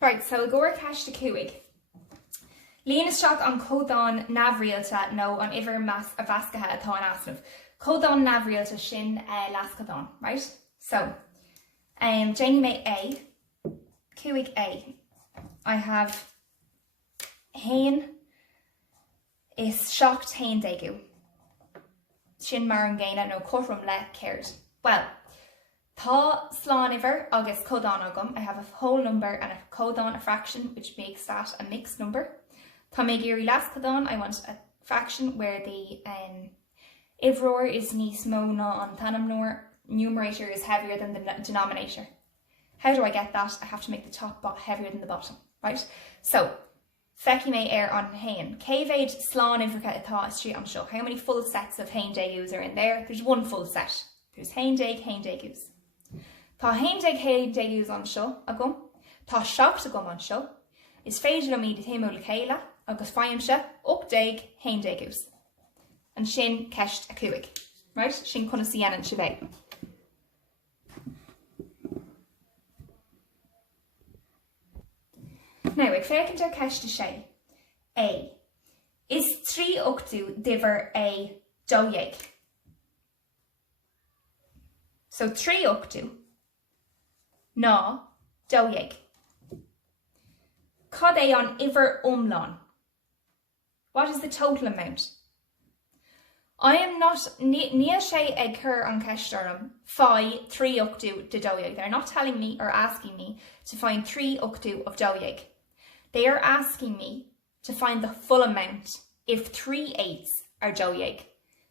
Right, so go cash the cuig. Líon isteach an Codáin nabhrialta nó an iver mas a bhascathe atá an asnamh. Codáin nabhrialta sin lascadán, right? So, Janie mé A, cuig A. I have hain is shocked hain degu. Sin mar an ggéine nó corrum le céird. Well, tá slán iver agus Codáin agam. I have a whole number and a Codáin, a fraction, which makes that a mixed number. Tá mé géirí lascadán, I want a fraction where the ivror is níos mó ná an tanamnóir, numerator is heavier than the denominator. How do I get that? I have to make the top heavier than the bottom, right? So, feici mé an hain. Cévéid slán ifrica atá istrí an seo. How many full sets of hain degus are in there? There's one full set. There's hain degus. Tá hain degus an seo agam. Tá shocked agam an seo. Is féidir am iad himú le chéile agus faimse up hain degus. And sin ceist a cuig. Right? Sin conna síanan sibé. Now, ag fécintear ceist sé. A. Is 3 octú diver a dóieg. So 3 octú ná dóieg. Cad é an iver umlán. What is the total amount? I am not, níl sé ag chur an ceistarm fai 3 octú de dóieg. They're not telling me or asking me to find 3 octú of dóieg. They are asking me to find the full amount if 3/8 are dóieg.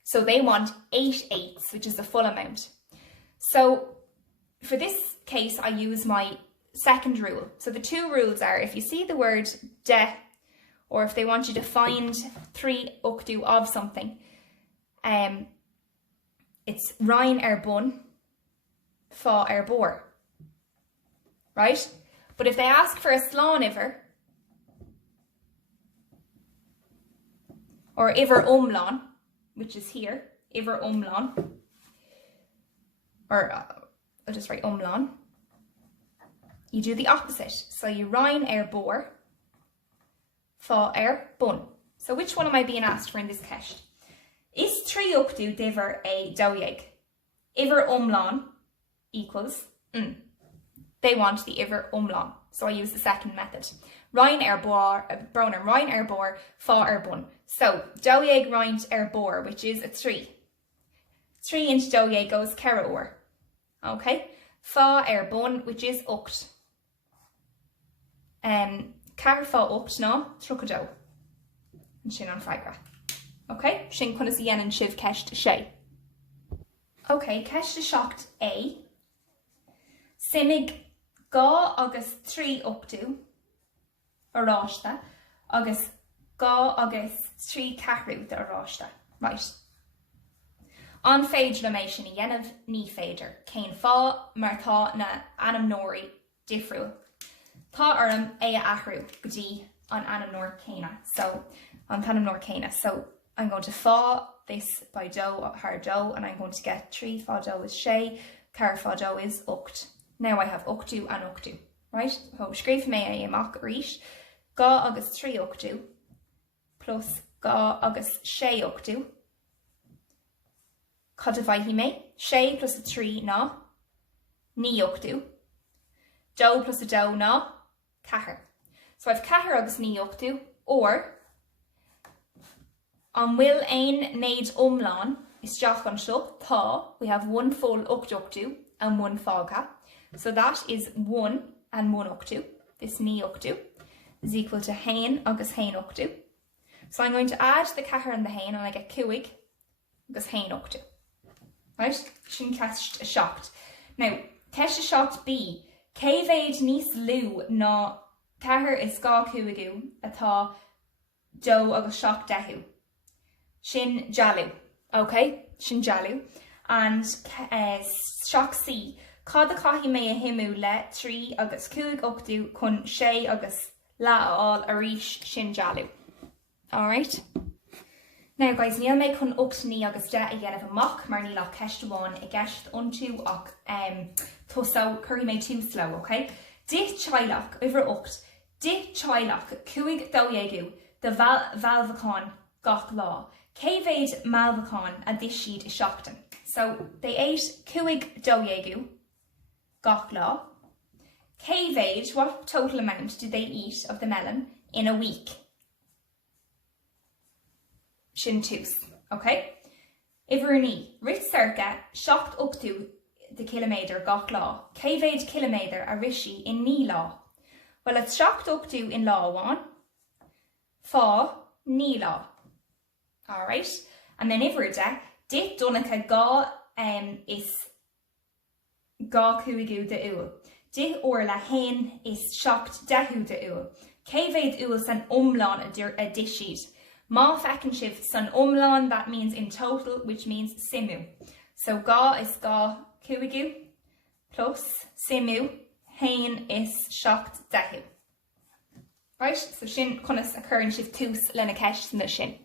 So they want 8/8, which is the full amount. So for this case, I use my second rule. So the two rules are, if you see the word de, or if they want you to find 3 octú of something, it's rein bun, fá bor, right? But if they ask for a slán iver, or iver umlán, which is here, iver umlán, or I'll just write umlán, you do the opposite. So you rein bor, fá bun. So which one am I being asked for in this ceist? Is 3 octú diver a dóieg? Iver umlán equals, they want the iver umlán. So I use the second method. Rein bor, broner, rein bor, fá bun. So dóieg reint bor, which is a 3. 3 into dóieg goes cera or. Okay? Fá bun, which is ocht. Car fá ocht ná, trucadó. And sin an freigra. Okay? Sin conna sían an siv ceist sé. Okay, ceist shocked A. Simig gá agus 3 octú aráiste agus gá agus 3 ceathrú de aráiste. Right. An féidir le mééis sin I dhéanamh ní féidir. Cén fá mar tá na anamnóirí difriúil. Tá orm é a athrú gotí an anamnóir céine. So, an tanamnóir céine. So, I'm going to fá this by dó, her dó, and I'm going to get 3 fá dó is sé, car fá dó is ocht. Now I have octú and octú, right? So, scríf mé amach ríis. Gá agus 3 octú plus gá agus sé octú. Codify mé. Sé plus a 3 ná ní octú. Dó plus a dó ná cahar. So I have cahar agus ní octú, or an bhfuil ein méid umlán is deach an seo, tá, we have 1 full ocht octú and 1 fága. So that is 1 and 1 octú. This ní octú is equal to hain agus hain octú. So I'm going to add the cahar and the hain, and I get cuig agus hain octú. Right? Sin ceist shocked. Now, ceist shocked B. Cévéid níos lú ná cahar is gá cuigú atá dó agus shock dehu. Sin jalú. Okay? Sin jalú. And shock C. Cad a caithí mé a himú le 3 agus cuig octú chun sé agus lá a ríis sin jalú. Alright? Now guys, níl mé chun octaní agus de a dhéanamh amach mar ní le ceist amháin I gceist iontu ach tosó cuirí mé tú sló, okay? Dit chailach over ocht. Dit chailach cuig doiegu the valvacon gach law. Caveid malvacon a dishid shockton. So they ate cuig doiegu gach law. Caveid, what total amount did they eat of the melon in a week? Shin tús, okay? Iverni, rit circa, shocked up to the kilometre gach law. Caveid kilometre a rishi in ni law. Well, it's shocked up to in law 1. Fa, ni law. Alright? And then iverda, dit donica ga is ga cuigu de uil. Dit orla hen is shocked dahu de uil. Caveid uil san umlan a dishid. Ma feckin shiv san umlan, that means in total, which means simu. So ga is ga cuigu plus simu, hen is shocked dahu. Right? So shin kunas occurring shiv tus lena kesh na shin.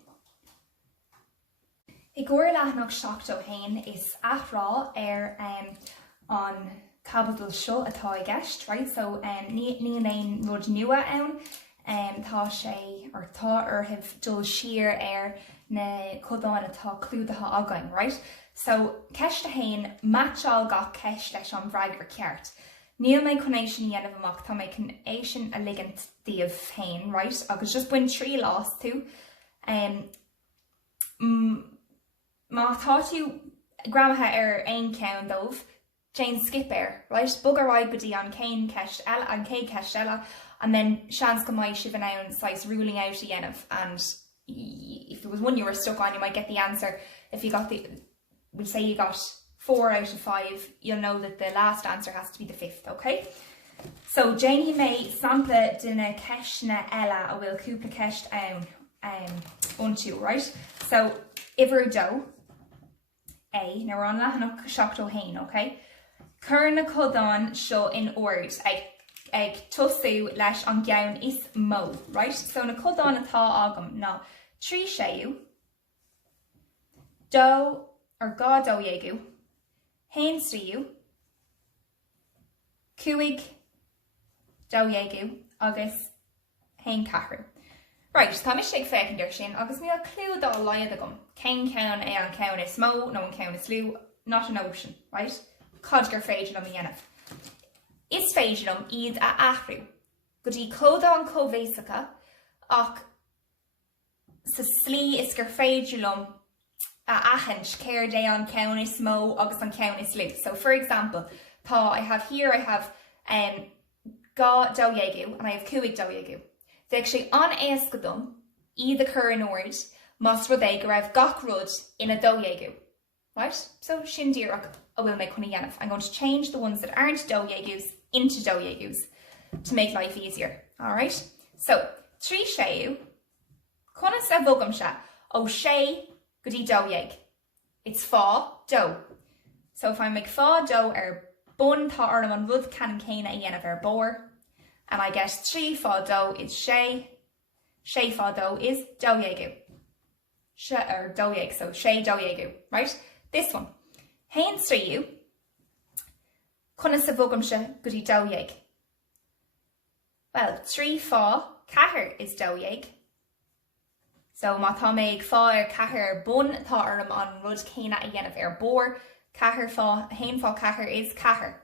I gorla nog shocked o hen is afra on capital show atá I guessed, right? So ní lein rud nua ann tá sé or tá have dul sheer na Codáin atá clúdatha again, right? So ceist a hain matchall ga ceist leis an bhreag ar ceart. Níl mé connéisisin dhéanamh amach tá mé connéisisin a ligant díobh hain, right? Agus just buin trí lás tú. Má tá tú gramatha ar ein count dómh, Jane skip air, right? Bugger right buddy on Kane Kesh Ella and K Kesh Ella, and then chance come my shiv and size ruling out the end of, and if there was one you were stuck on, you might get the answer. If you got we say you got 4 out of 5, you'll know that the last answer has to be the 5th, okay? So Jane may sample dina Kesh na Ella a will couple Kesh unto, right? So Iver do A, now we're on Lahanuk shocked o'hain, okay? Curna Codáin show in words ag tosu leis an gown is mo, right? So na Codáin atá agam na trí séu, do or ga doiegu, hain striu, cuig doiegu agus hain cahru. Right, tá mis ag fecin dir sin agus níl clú dá laiad agam. Cain count an count is mo, no an count is lú, not an ocean, right? Codgar féidirlum dhéanamh. Is féidirlum iad a ahrú. Go dtí Codáin cóbhéasacha ach sa slí is gur féidirlum a achans céir dé an count is mo agus an count is lú. So for example, I have ga doiegu and I have cuig doiegu. Bheadh sé an éascadum iad a chur in ord mas rud é go raibh gach rud ina doiegu. Right? So shindirach I will make one dhéanamh. I'm going to change the ones that aren't doiegus into doiegus to make life easier. Alright? So, trí séu, conna sa bhogam se, ó sé go dtí doieg. It's fá, do. So if I make fá do bun tá orm an rud can céine a dhéanamh ar bór, and I get trí fá do is sé fá do is doiegu. Doieg, so sé doiegu, right? This one. Hain striu, conna sa bhogam se go dtí doieg. Well, trí fá, cahar is doieg. So má tá mé ag fá ar cahar bun tá orm an rud céine a dhéanamh ar bór, cahar fá, hain fá cahar is cahar.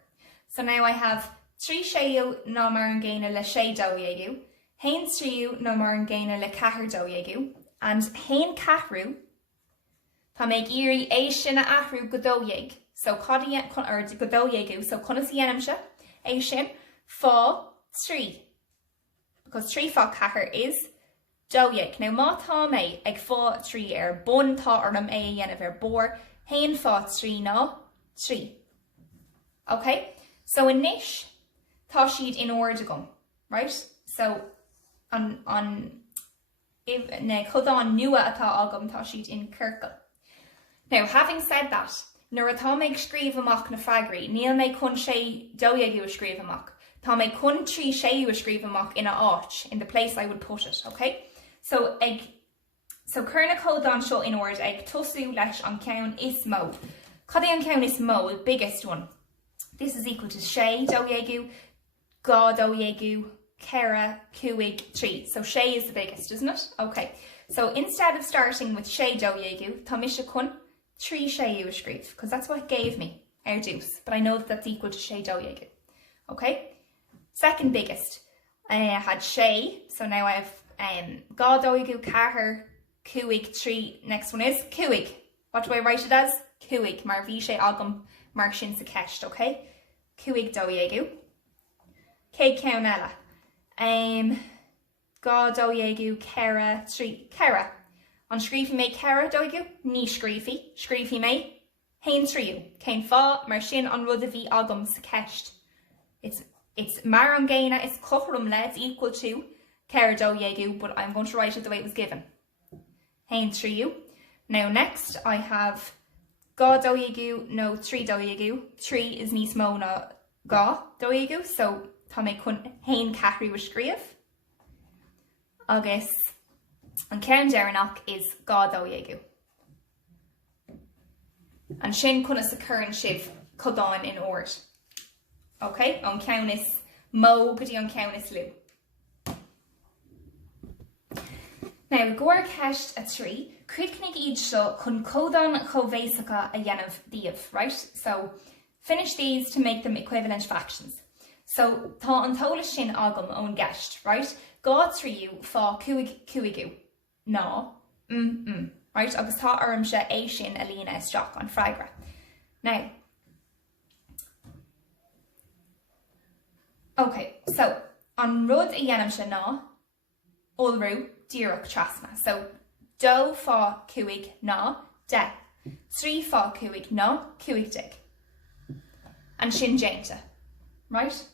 So now I have trí séu ná mar an ggéine le sé doiegu, hain striu ná mar an ggéine le cahar doiegu, and hain cahru tá méid irí é sin a ahrú go doieg. So codí go doiegu, so conna sa dhéanam se é sin fá trí. Because trí fá cahar is doieg. Now má tá mé ag fá trí ar bun tá orm é a dhéanamh ar bór, hain fá trí ná trí. Okay? So in nish, tá siad in ord agam, right? So na Codáin nua atá agam tá siad in circle. Now, having said that, nuair atá méid scríomh amach na fagrií, níl méid chun sé doiegu a scríomh amach. Tá méid chun trí séu a scríomh amach ina áit, in the place I would put it, okay? So curna Codáin seo in ord ag tosu leis an count is mo. Cad an count is mo, the biggest one. This is equal to sé doiegu. gá dó dhéigiú, ceithre, cúig, trí. So sé is the biggest, isn't it? Okay. So instead of starting with sé dó dhéigiú, tá mise chun trí séú a scríb, because that's what it gave me, our deuce. But I know that that's equal to sé dó dhéigiú. Okay? Second biggest, I had sé, so now I have gá dó dhéigiú, ceithre, cúig, trí. Next one is cúig. What do I write it as? Cúig, mar bhí sé agam mar sin sa ceist, okay? Cúig dó dhéigiú. Cé ceann eile. Gá dó dhéigiú, ceithre, trí. Ceithre. An scríofaí mé ceithre dó dhéigiú? Ní scríofaí. Scríofaí mé haon tríú. Cén fá mar sin an rud a bhí agam sa ceist. It's mar an géine, it's clochrum le, it's equal to ceithre dó dhéigiú, but I'm going to write it the way it was given. Haon tríú. Now next I have gá dó dhéigiú, no trí dó dhéigiú. Trí is níos mó na gá dó dhéigiú, so tá mé chun haon ceithre with scríobh. Agus an ceann dearnach is gá dó dhéigiú. An sin chuna sa curran sibh Codáin in ord. Okay, an ceann is mó go dtí an ceann is lú. Now, gcóir ceist a trí, cricnig iad seo chun Codáin chomhéasacha a dhéanamh díobh, right? So, finish these to make them equivalent fractions. So, tá an tolas sin agam ón gceist, right? Gá tríú fá cúig cúigú. Ná, right? Agus tá orm se é sin a lína isteach an freigra. Now, okay, so, an rud a dhéanam se ná, olrú, díreach trasna. So, dó fá cúig ná, de. Trí fá cúig ná, cúig dig. And sin déanta, right?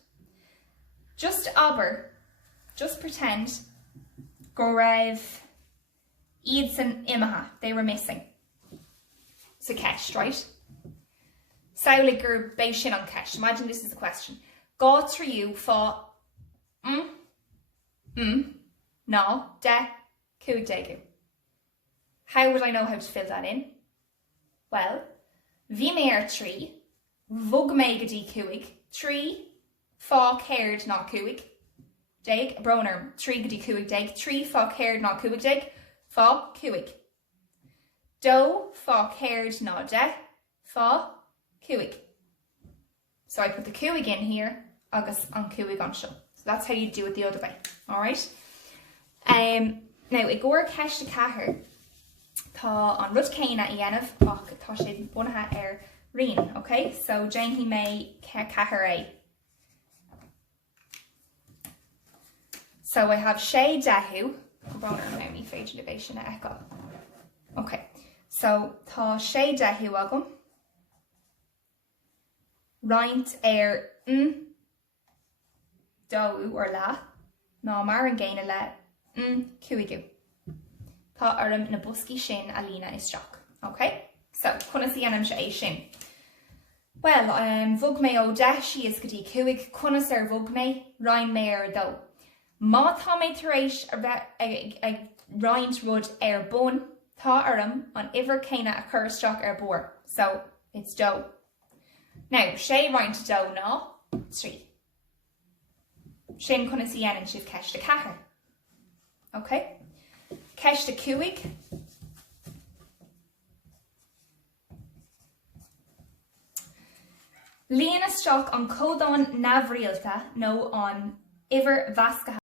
Just pretend go raibh iad san imetha, they were missing. So ceist, right? Saola gur béis sin an ceist. Imagine this is a question. Gá tríú fá ná, de, cúig déigiú. How would I know how to fill that in? Well, bhí mé ar trí, bhog mé go dtí cúig, trí fá céird ná cúig, déig, bronar, trí go dtí cúig déig, trí fá céird ná cúig déig, fá cúig. Dó fá céird ná de, fá cúig. So I put the cúig in here, agus an cúig an seo. So that's how you do it the other way, alright? Now, I gcóir ceist a ceithre, tá an rud céine a dhéanamh, ach tá sé bunathe ar rian, okay? So, déanfaí mé ceithre é. So, I have sé dethú, brónar now ní féidir le bhééis sin a eá. Okay, so tá sé dethú agam, roinnt ar dó or lá, ná mar an géine le cúigú. Tá orm na buscí sin a lína isteach. Okay? So, chuna sa dhéanam se é sin. Well, bhog mé ó de síos go dtí cúig, chunas ar bhog mé, roinn mé ar dó. Má tá mé tar éis ag roinnt rud ar bun, tá orm an uimhir céine a chur isteach ar bór. So, it's dó. Now, sé roinnt dó ná, trí. Sin chuna sa dhéanam sibh ceist a ceithre. Okay? Ceist a cúig. Líon isteach an Codáin neamhrialta nó an uimhir mheascatha